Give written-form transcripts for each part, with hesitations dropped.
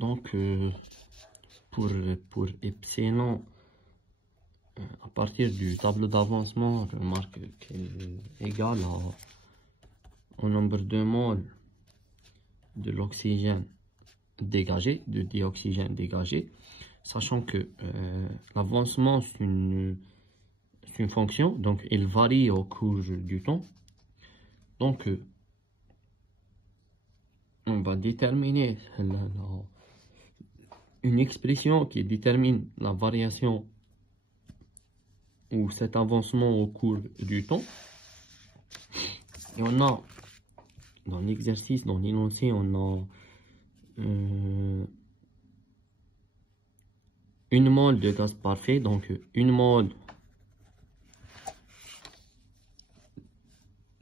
Donc, pour epsilon, à partir du tableau d'avancement, je remarque qu'elle est égale au nombre de moles de l'oxygène dégagé, de dioxygène dégagé, sachant que l'avancement c'est une fonction, donc il varie au cours du temps. Donc on va déterminer une expression qui détermine la variation ou cet avancement au cours du temps. Et on a dans l'exercice, dans l'énoncé, on a une mole de gaz parfait, donc une mole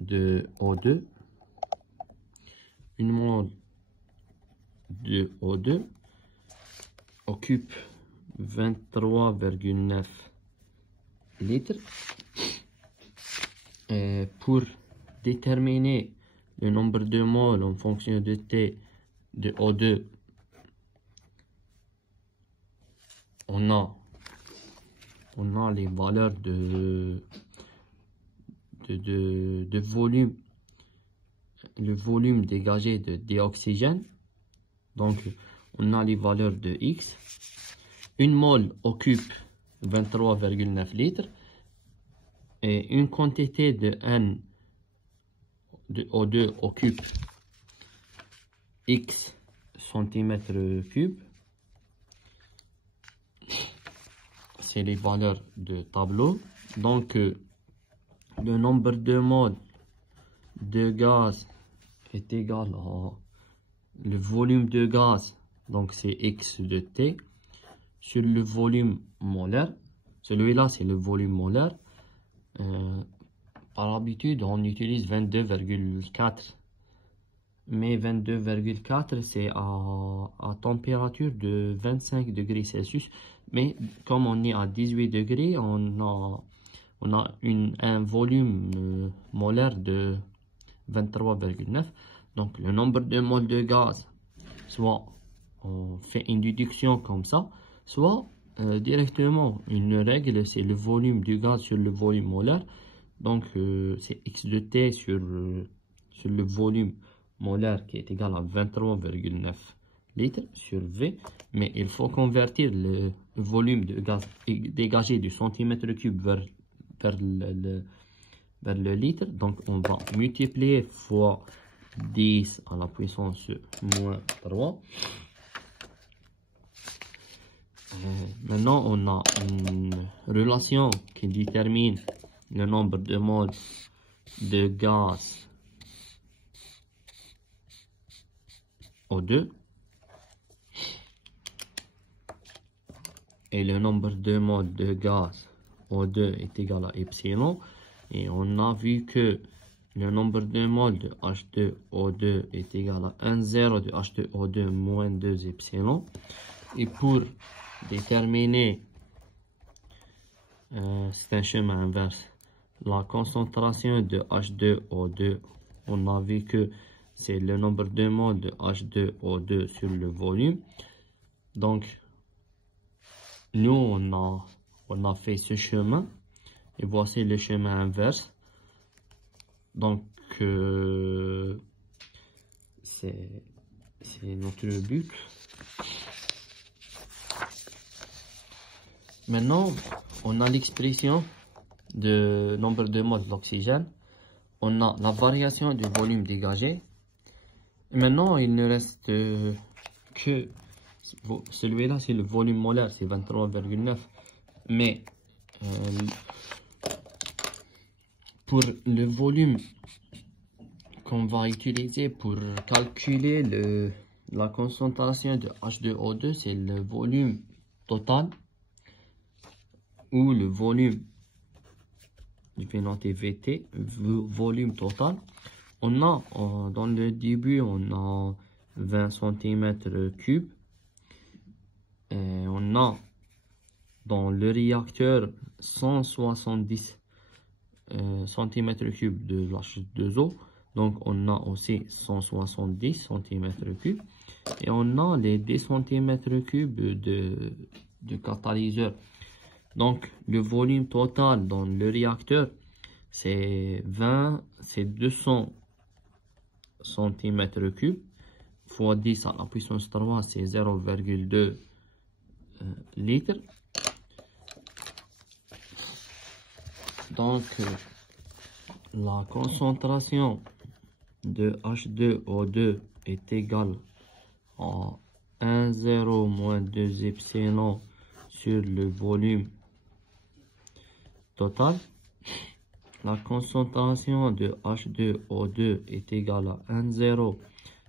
de O2, une mole de O2 occupe 23,9 litres. Pour déterminer le nombre de moles en fonction de T de O2, on a les valeurs de volume, le volume dégagé de dioxygène. Donc on a les valeurs de X. Une mole occupe 23,9 litres et une quantité de N de O2 occupe X centimètres cubes. C'est les valeurs de tableau. Donc le nombre de moles de gaz est égal à le volume de gaz, donc c'est X de T, sur le volume molaire. Celui-là c'est le volume molaire. Par habitude on utilise 22,4, mais 22,4 c'est à température de 25 degrés Celsius, mais comme on est à 18 degrés, on a un volume molaire de 23,9. Donc le nombre de moles de gaz, soit on fait une déduction comme ça, soit directement une règle, c'est le volume du gaz sur le volume molaire. Donc c'est X de T sur le volume molaire qui est égal à 23,9 litres sur V. Mais il faut convertir le volume de gaz dégagé du centimètre cube vers le litre. Donc on va multiplier fois 10 à la puissance moins 3. Maintenant on a une relation qui détermine le nombre de moles de gaz O2 et le nombre de moles de gaz O2 est égal à epsilon. Et on a vu que le nombre de moles de H2O2 est égal à 1,0 de H2O2 moins 2 epsilon. Et pour déterminer, c'est un chemin inverse, la concentration de H2O2, on a vu que c'est le nombre de moles de H2O2 sur le volume. Donc nous on a fait ce chemin et voici le chemin inverse. Donc c'est notre but. Maintenant on a l'expression de nombre de moles d'oxygène, on a la variation du volume dégagé. Maintenant il ne reste que celui-là, c'est le volume molaire, c'est 23,9. Mais pour le volume qu'on va utiliser pour calculer la concentration de H2O2, c'est le volume total ou le volume, je vais noter VT, volume total. On a dans le début, on a 20 cm3. On a dans le réacteur 170 cm3 de H2O. Donc, on a aussi 170 cm3. Et on a les 10 cm3 de catalyseur. Donc, le volume total dans le réacteur, c'est 200 cm3 fois 10 à la puissance 3, c'est 0,2 litres. Donc, la concentration de H2O2 est égale à 1,0 moins 2 epsilon sur le volume total. La concentration de H2O2 est égale à 1,0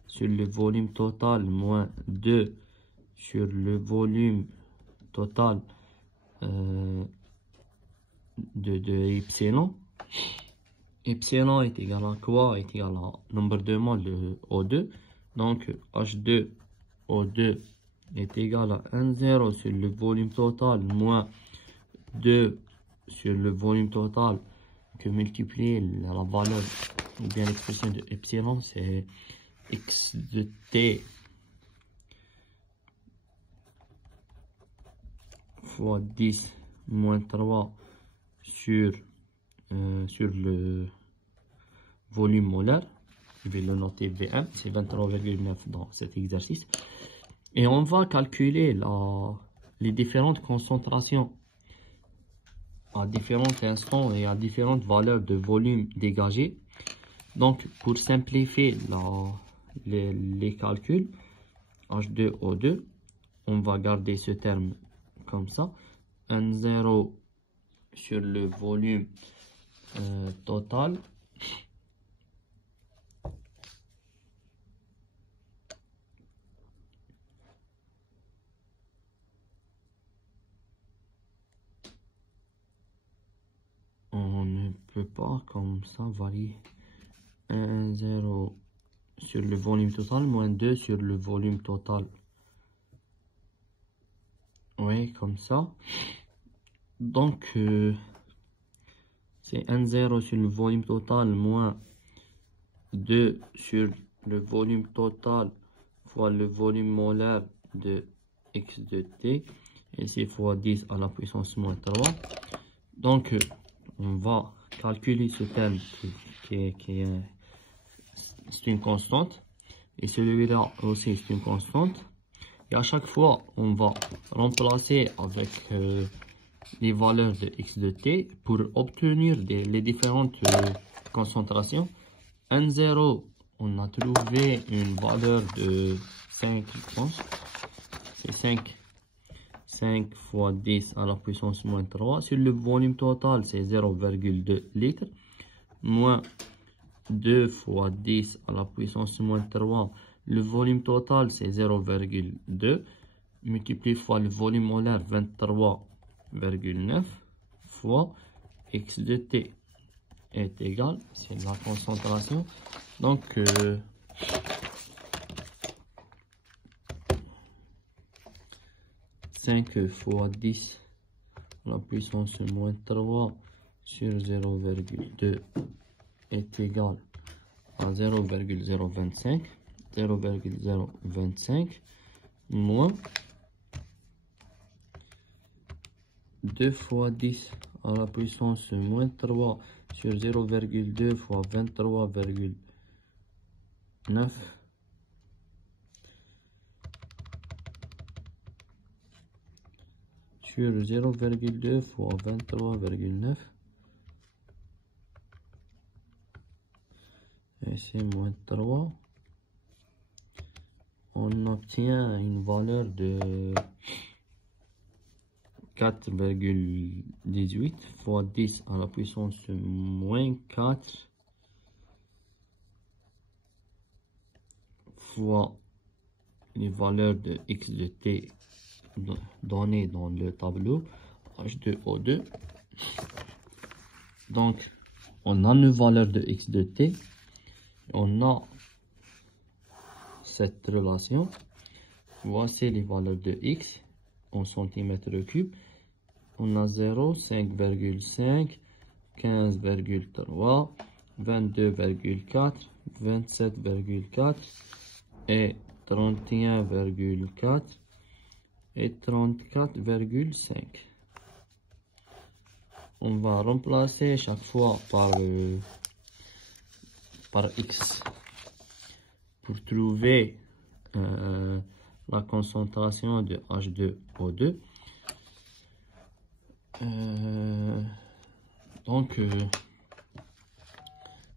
sur le volume total moins 2 sur le volume total de epsilon. Epsilon est égal à quoi? Est égal à nombre de moles de O2. Donc H2O2 est égal à 1,0 sur le volume total moins 2 sur le volume total que multiplier la valeur ou bien l'expression de epsilon, c'est x de t fois 10 moins 3 sur le volume molaire. Je vais le noter VM, c'est 23,9 dans cet exercice. Et on va calculer les différentes concentrations à différents instants et à différentes valeurs de volume dégagées. Donc, pour simplifier les calculs, H2O2, on va garder ce terme comme ça. 1,0 sur le volume total. On ne peut pas comme ça varier. 1,0 sur le volume total moins 2 sur le volume total. Oui, comme ça. Donc, c'est 1,0 sur le volume total moins 2 sur le volume total fois le volume molaire de x de t. Et c'est fois 10 à la puissance moins 3. Donc, on va calculer ce terme c'est une constante. Et celui-là aussi, c'est une constante. Et à chaque fois, on va remplacer avec les valeurs de x de t pour obtenir les différentes concentrations. 1,0, on a trouvé une valeur de 5, je pense. C'est 5 fois 10 à la puissance moins 3. Sur le volume total, c'est 0,2 litres. Moins 2 fois 10 à la puissance moins 3. Le volume total, c'est 0,2. Multiplié fois le volume molaire, 23,9 fois x de t est égal, c'est la concentration. Donc, 5 fois 10 à la puissance moins 3 sur 0,2 est égal à 0,025. 0,025 moins 2 fois 10 à la puissance moins 3 sur 0,2 fois 23,9 sur 0,2 fois 23,9 et c'est moins 3. On obtient une valeur de 4,18 fois 10 à la puissance moins 4 fois les valeurs de x de t données dans le tableau H2O2. Donc, on a une valeur de x de t. On a cette relation. Voici les valeurs de x en centimètres cubes. On a 0, 5,5, 15,3, 22,4, 27,4 et 31,4 et 34,5. On va remplacer chaque fois par X pour trouver la concentration de H2O2. Donc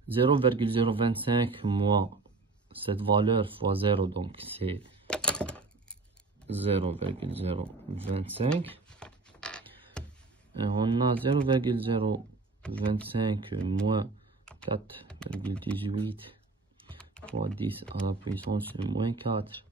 0,025 moins cette valeur fois 0, donc c'est 0,025. On a 0,025 moins 4,18 fois 10 à la puissance moins 4